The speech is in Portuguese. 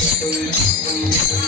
Thank you.